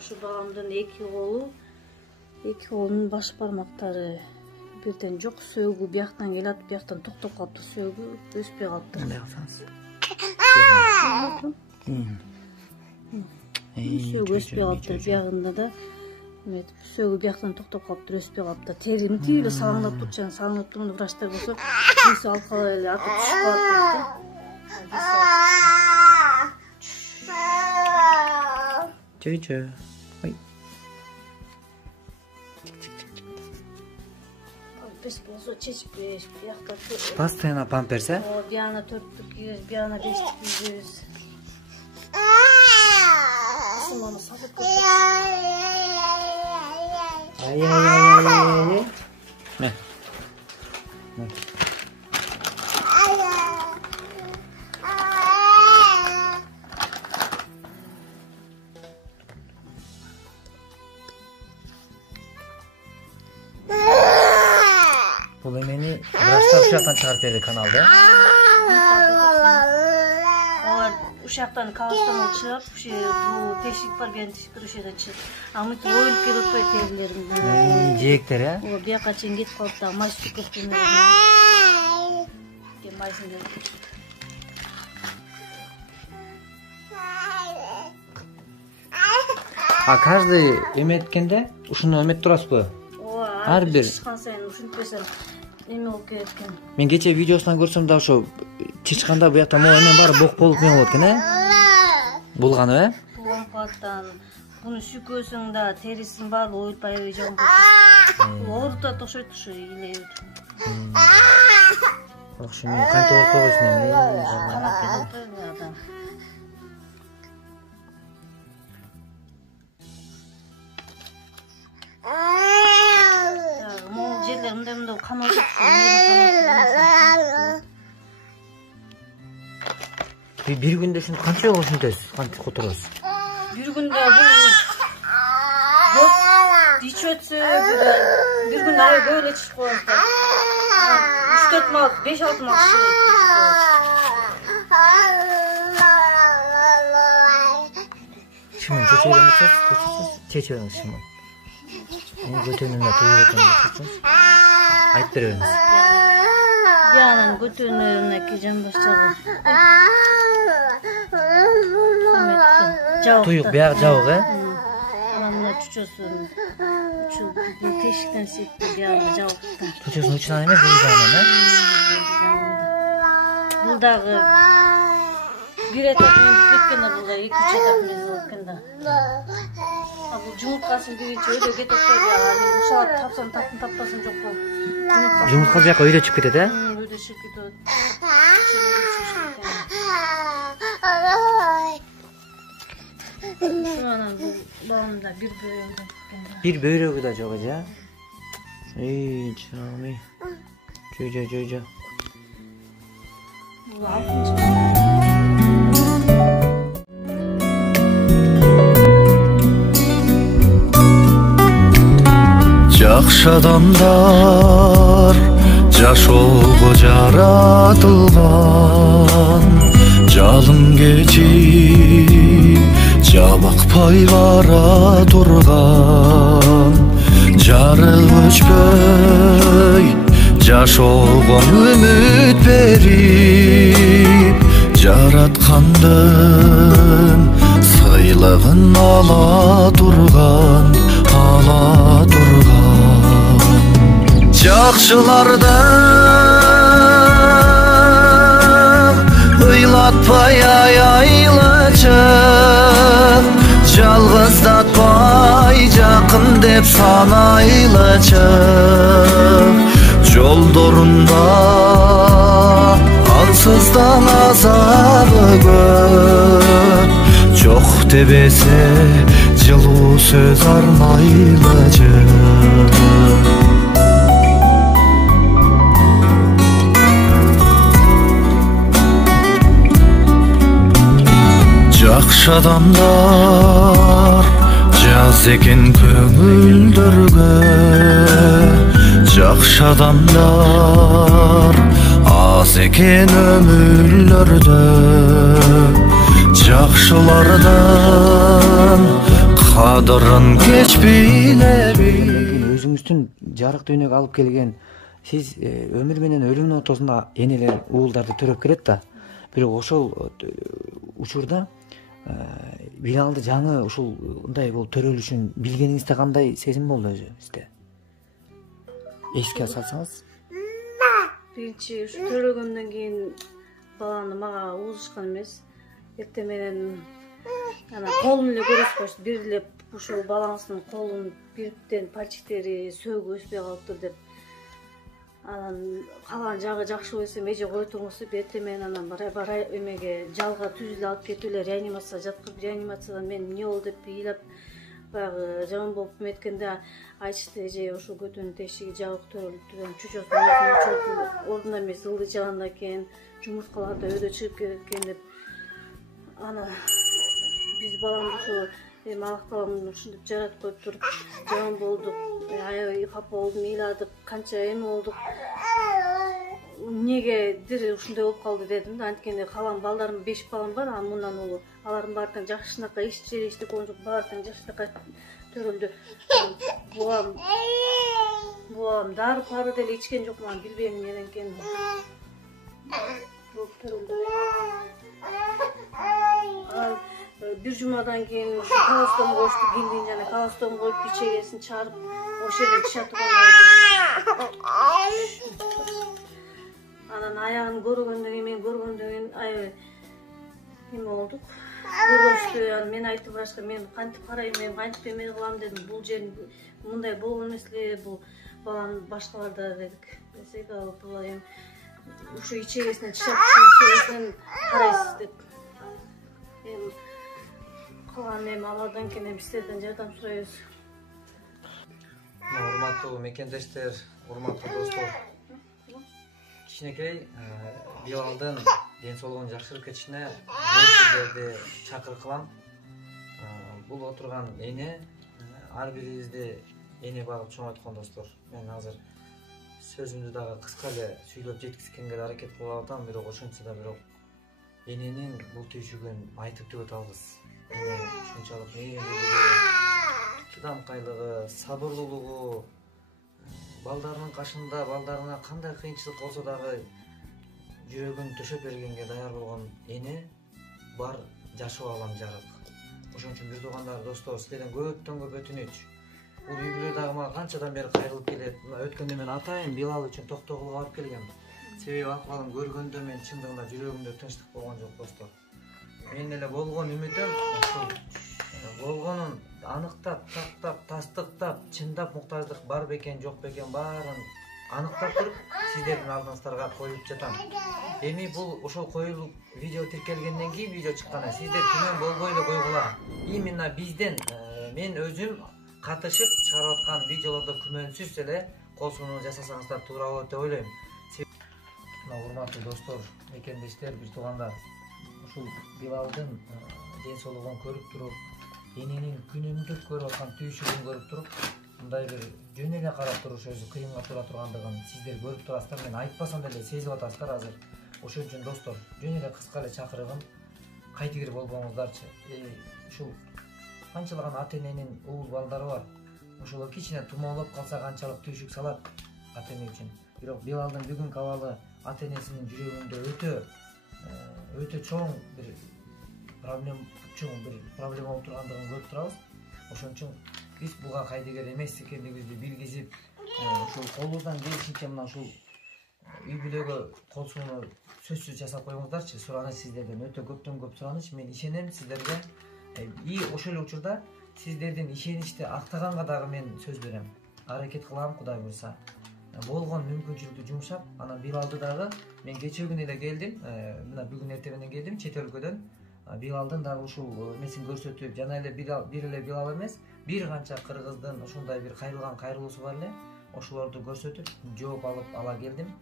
Şu bağımdın iki kolunun baş parmaktары birden жоқ, сөөгү бияктан келат, бияктан токтоп калыптыр, сөөгү өспөй калыптыр. Мындай кылсаңыз. Сөөгү өспөй калыптыр, биягында да сөөгү бияктан токтоп калыптыр, өспөй калыптыр. Терим тийле салаңдап турчу, салаңдап турганда врачтар болсо, кийинси алкалай эле атып түшүп калат дейт. Жö. Ой. Пес болсо чечип бериш, биякта Постоянно памперс, а? Бияна 4-түк кийиз, бияна 5-түк кийиз. Сыманы сатып көрсөт. Ай. Не. Бұл емені врачтар ушақтан шығарып берді каналды. Олар ушақтан Казакстандан шығып, бұл тешік бар, биян тешіктер ушедан шығып. Амыт ойылып келіп өтпай терілерін. Жиектер, а? Ол бияқа чейін кетіп қалыпта, майсы көптен майсын беріп. А каждый эметкенде ушуну эмет турасыз го? Ар бир чычкан сайын ушинтпесем эме болуп кетет экен. Мен кече видеосунан көрсөм да ошо чычканда буякта могу эмен баары бок болуп эме болот экен, э? Булганып, э? Булганып калаттан. Буну сүйкөсүң да терисин баары оюлуп аябай жаман болот. Оорутат окшойт ушу илебит. Окшо, мен кантип болуп койгойсуң эми? Канап кетип койду адам. Мындай канал Бир күндө ушуну канча ушинтесиз? Канча которосуз? Бир күндө бул ичип өтсө бир күндө аябай көп эле чыгып коет. 3-4 мал, 5-6 мал чыгат. Чымын чечебеңиз, чечебеңиз чымын. Көтөнүнө тыйып отурсуңуз. Айтып беребиз. Биянын көтөнүнө кежен баштагы. Туюк бияк жабык, э? Мына чучосун. Тешиктен септи биягы жабык. Чучосунун учунан эмес, бул жагынан, э? Бул дагы бир этапынан бүтүп кеткен да, бул да 2-3 этапынан болуп кеткен да. Бул жумурткасын биринчи өйдө кетип койду, анан ушак тапсам таптын, таппасам жок болуп. Жумуртка бияка өйдө чыгып кетет, э? Өйдө чыгып кетет. Анан бул багымда бир бөйрөгү кеткен да. Бир бөйрөгү да жок эже, а? Эй, чамы. Жö. Бул 6-нчы. Жакшы адамдар жашоого жаратылган, жалын кечип жабакпай бара турган, жарык өчпөй жашоого үмүт берип, жараткандын сыйлыгын ала турган. Жакшыларды ыйлатпай аяйлычы, жалгыздатпай жакын деп санайлычы, жолдорунда ансыздан азабы көп, жок дебесе жылуу сөз арнайлычы. Жакшы адамдар жаз экен көңүлдөргө, жакшы адамдар аз экен өмүрлөрдө, жакшылардан тағдырын кеш биле өзүңүздүн жарык дүйнөгө алып келген сиз өмүр менен өлүмдүн ортосунда энелер уулдарды төрөп келет да. Бирок ошол учурда Билалды жаңы ушундай бул төрөлүшүн билгениңизде кандай сезим болду өзү сизде? Эске салсаңыз. Биринчи ушу төрөлгөндөн кийин баланы мага уузушкан эмес. Эртең менен колун эле көрөсүз баштап бирилеп ушул балаңыздын колун бириктен пальчиктери сөөгү өспөй калыптыр деп. Анан калган жагы жакшы болсо эже кой туруңуз деп эртең менен анан бара эмеге жалга түзүлүп алып кетип эле реанимацияга жаткырып, реанимациядан мен эмне болду деп ыйлап баягы жаман болуп эметкенде айтышты эже ошол көтөнүн тешиги жабык төрөлүптүр, чучосу ордуна эмес ылдый жагында экен, жумурткалар да өйдө чыгып кеткен деп. Ана биз баламды ошо алакталамын ушинтип жаратып коюп туруп жаман болдук, аябай капа болдум, ыйладык, канча эме болдук. Эмнегедир ушундай болуп калды дедим да. Анткени калган балдарым 5 балам бар, анан мындан улуу. Алардын баары тең жакшынакай эч жери эчтеке болгон жок, баары тең жакшынакай төрөлдү. Бугам дары-пары деле ичкен жок, мен билбейм эмнеден экенин. Бул төрөлдү. Bir жумадан кийин колостом коюшту, кийин жана колостом коюп ичегесин чыгарып, ошол жерден чатып алды. Анан аягын көргөндөн кийин, мен көргөндөн кийин аябай эме болдук. Көргөнчтү, анан мен айтып башка мен кантип карайм, мен кантип эме кылам дедим. Бул жер мындай болгон эмес эле, бул баланы башкаларда дедик. Десек, бул эми ушу ичегесинен ичегесинен карайсыз деп. Эми калган эми алардан кийин эми сиздерден жардам сурайбыз. Урматтуу мекендештер, урматтуу достор. Кичинекей Билалдын ден соолугунун жакшырып кетишине сиздерди чакырып кылам. Бул отурган эне ар бирибизди эне багып чоңойткон достор. Мен азыр сөзүмдү дагы кыска эле сүйлөп жеткизгенге аракет кылып атам, бирок ошентсе да бирок эненин бул түйшүгүн айтып түгөт албыз. Эне ушунчалык мээримдүүлүгү, чыдамкайлыгы, сабырлуулугу, балдарынын кашында балдарына кандай кыйынчылык болсо дагы жүрөгүн төшөп бергенге даяр болгон эне бар жашоо алам жарык. Ошон үчүн бир туугандар, достор, сиздерден көптөн көп өтүнүч. Бул үй бүлө дагы мага канчадан бери кайрылып келет. Өткөндө мен атайын Билал үчүн Токтогулга барып келгем. Себеби акыбалын көргөндө мен чындыгында жүрөгүмдө тынчтык болгон жок, достор. Мен эле болгон үмүтүм ушул болгонун аныктап, тактап, тастыктап, чындап муктаждык бар бекен, жок бекен баарын аныктап туруп сиздердин алдыңыздарга коюп жатам. Эми бул ошол коюлуп видео тиркелгенден кийин видео чыккан. Сиздер күмөн болбой эле койгула. Именно бизден мен өзүм катышып чыгарып аткан видеолордо күмөнсүз эле кол сунуу жасасаңыздар туура болот деп ойлойм. Урматтуу достор, мекендештер, бир туугандар, ушул Билалдын ден соолугун көрүп туруп, эненин күнүмдүк көрүп аткан түйшүгүн көрүп туруп, мындай бир жөн эле карап туруш өзү кыйынга туура тургандыгын сиздер көрүп турасыздар, мен айтпасам деле сезип атасыздар азыр. Ошон үчүн достор, жөн эле кыска эле чакырыгым, кайтыгер болбоңуздарчы. Ушул канчалаган ата-эненин уул балдары бар. Ошолор кичине тумоолоп калса канчалык түйшүк салат ата-эне үчүн. Бирок Билалдын бүгүнкү абалы ата-энесинин жүрөгүндө өтө чоң бир проблема болуп тургандыгын көрүп турабыз. Ошон үчүн биз буга кайдыгер эмес экендигибизди билгизип, ушул колубуздан келишинче мына ушул үй бүлөгө кол сунуу сөзсүз жасап коюңуздарчы. Сураныч сиздерден өтө көптөн көп сураныч. Мен ишенем сиздерге. И ошол эле учурда сиздердин ишеничти актаганга дагы мен сөз берем. Аракет кылам, Кудай буйрса. Болгон мүмкүнчүлүктү жумшап, анан Билалды дагы мен кечээ күнү эле келдим, мына бүгүн эртеңден келдим чет өлкөдөн. Билалдын дагы ушул эмесин көрсөтүп, жана эле бир эле Билал эмес, бир канча кыргыздын ушундай бир кайрылган кайрылуусу бар эле. Ошолорду көрсөтүп, жооп алып ала келдим.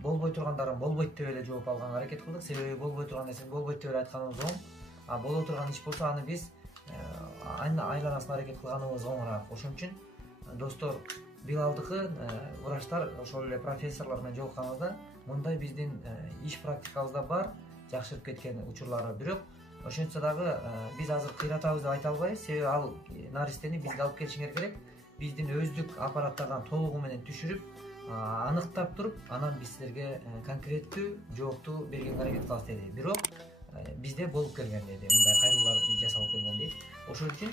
Болбой тургандарын болбойт деп эле жооп алганга аракет кылдык. Себеби болбой турган нерсени болбойт деп эле айтканыбыз оң. А боло турган иш болсо аны биз айланасына аракет кылганыбыз оңураак. Ошон үчүн достор, Билалдыкы врачтар, ошол эле профессорлор менен жолукканыбызда мындай биздин иш практикабызда бар жакшырып кеткен учурлары. Бирок Ошентсе дагы биз азыр кыйратабыз деп айта албайбыз, себеби ал наристени бизге алып келишиңер керек. Биздин өздүк аппараттардан толугу менен түшүрүп, аныктап туруп, анан биз силерге конкреттүү жоопту берген аракет кылабыз деди. Бирок бизде болуп келген деди, мындай кайрылуулар жасалып келген дейт. Ошол үчүн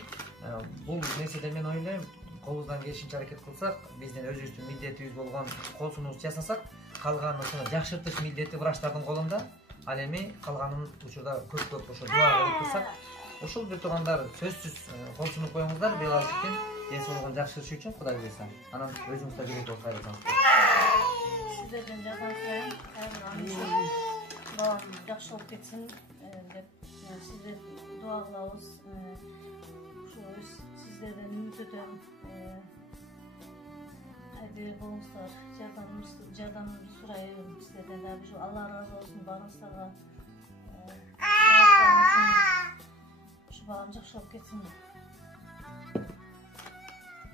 бул нерседе мен ойлойм, колубуздан келишинче аракет кылсак, биздин өзүбүздүн милдетибиз болгон кол сунуубузду жасасак, калганын жакшыртыш милдети врачтардын колунда. Ал эми калганын учурда көп ошо дуа кылып турсак, ошол бир туугандар сөзсүз кол сунуп коюңуздар, Белазиктин ден соолугун жакшыртышы үчүн, Кудай буйруса. Анан өзүңүз да керек болуп кайрылсаңыз. Сиздерден жардам сурайм. Кайрылган балам жакшы болуп кетсин деп сиздер дуа кылабыз. Ошо сиздерден үмүт өтөм. Кайдыр болуңуздар, жардамыңызды сурайм сиздерден дагы. Алла ыраазы болсун баарыңыздарга. Ушу балам жакшы болуп кетсин.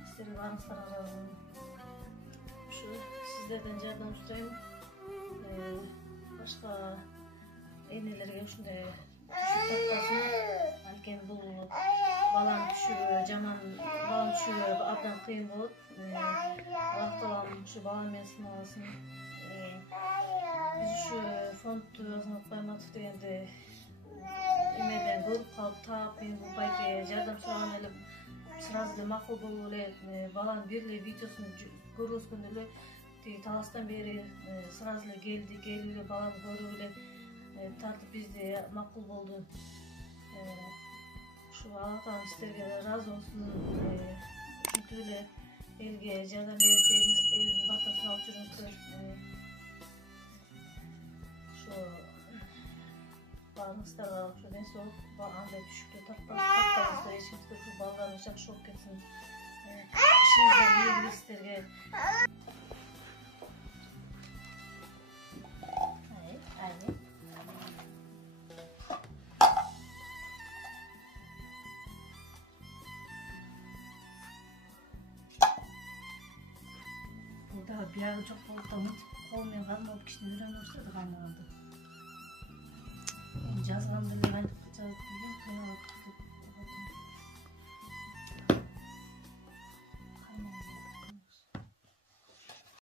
Сиздерге баарыңыздарга ыраазымын. Ушу сиздерден жардам сурайм. Башка энелерге ушундай таппасын. Анткени бул баланын түшүрүшү жаман, баланын түшүрүшү абдан кыйын болот. Аллах таалам ушу бала менен сыналасын. Биз ушу фондду Азамат Байматов дегенди эмеден көрүп калып таап, мен бул байке жардам сураган эле сразу эле макул болуп эле баланын бир эле видеосун көргөзгөндө эле тиги таластан бери сразу эле келип эле баланы көрүп эле тартып бизди макул болду. Ушу Алла таалам сиздерге ыраазы болсун. Ушинтип эле элге жардам берип элдин батасын алып жүрүңүздөр. Ошо баарыңыздарга ошо ден соолук, андай түшүктү таппаңыздар, эчиңизде ушу балдарыңыз жакшы болуп кетсин. Ишиңиздер ийгилик сиздерге. Биягы жок болуп да кол менен кармалып кичине үйрөнүп баштады, кармаганды. Жазганда эле